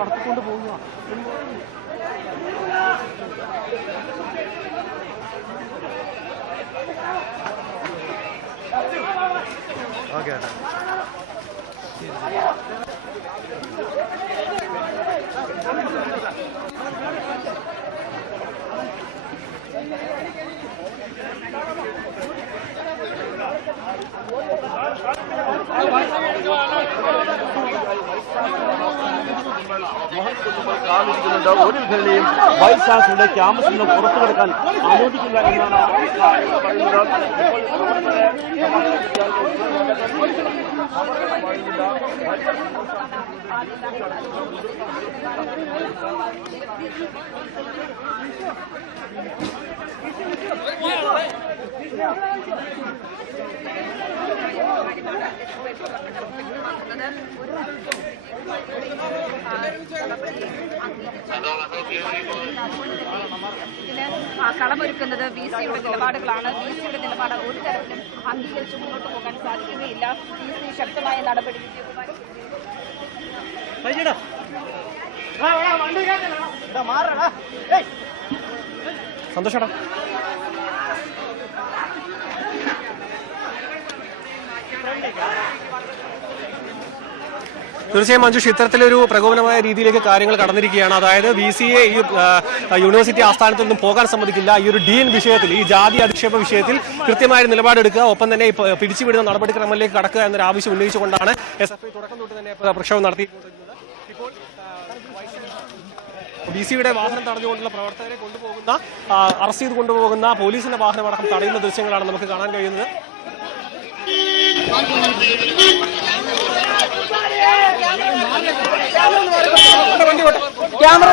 കടത്തിക്കൊണ്ട് പോകുക. ഓക്കെ ഒരു വിധത്തിലെയും വൈസ് ചാൻസലറുടെ ക്യാമ്പസിൽ നിന്ന് പുറത്തു കിടക്കാൻ അനുവദിക്കില്ല എന്നാണ് കളമൊരുക്കുന്നത് വി സിയുടെ നിലപാടുകളാണ്. വി സിയുടെ നിലപാട് ഒരു തരത്തിലും അംഗീകരിച്ച് മുന്നോട്ട് പോകാൻ സാധിക്കുകയില്ല. വി സി ശക്തമായ നടപടി സന്തോഷടാ. തീർച്ചയായും മഞ്ജുഷ്, ഇത്തരത്തിലൊരു പ്രകോപനമായ രീതിയിലേക്ക് കാര്യങ്ങൾ കടന്നിരിക്കുകയാണ്. അതായത് വി സിയെ ഈ യൂണിവേഴ്സിറ്റി ആസ്ഥാനത്തിൽ നിന്നും പോകാൻ സമ്മതിക്കില്ല. ഈ ഒരു ഡീൻ വിഷയത്തിൽ, ഈ ജാതി അധിക്ഷേപ വിഷയത്തിൽ കൃത്യമായ നിലപാടെടുക്കുക, ഒപ്പം തന്നെ പിരിച്ചുവിടുന്ന നടപടിക്രമങ്ങളിലേക്ക് കടക്കുക എന്നൊരു ആവശ്യം ഉന്നയിച്ചുകൊണ്ടാണ് SFI തുടക്കം തൊട്ട് തന്നെ പ്രക്ഷോഭം നടത്തിക്കൊണ്ടിരുന്നത്. ഇപ്പോൾ വി സിയുടെ വാഹനം തടഞ്ഞുകൊണ്ടുള്ള പ്രവർത്തകരെ കൊണ്ടുപോകുന്ന, അറസ്റ്റ് ചെയ്ത് കൊണ്ടുപോകുന്ന പോലീസിന്റെ വാഹനമടക്കം തടയുന്ന ദൃശ്യങ്ങളാണ് നമുക്ക് കാണാൻ കഴിയുന്നത്. ക്യാമറ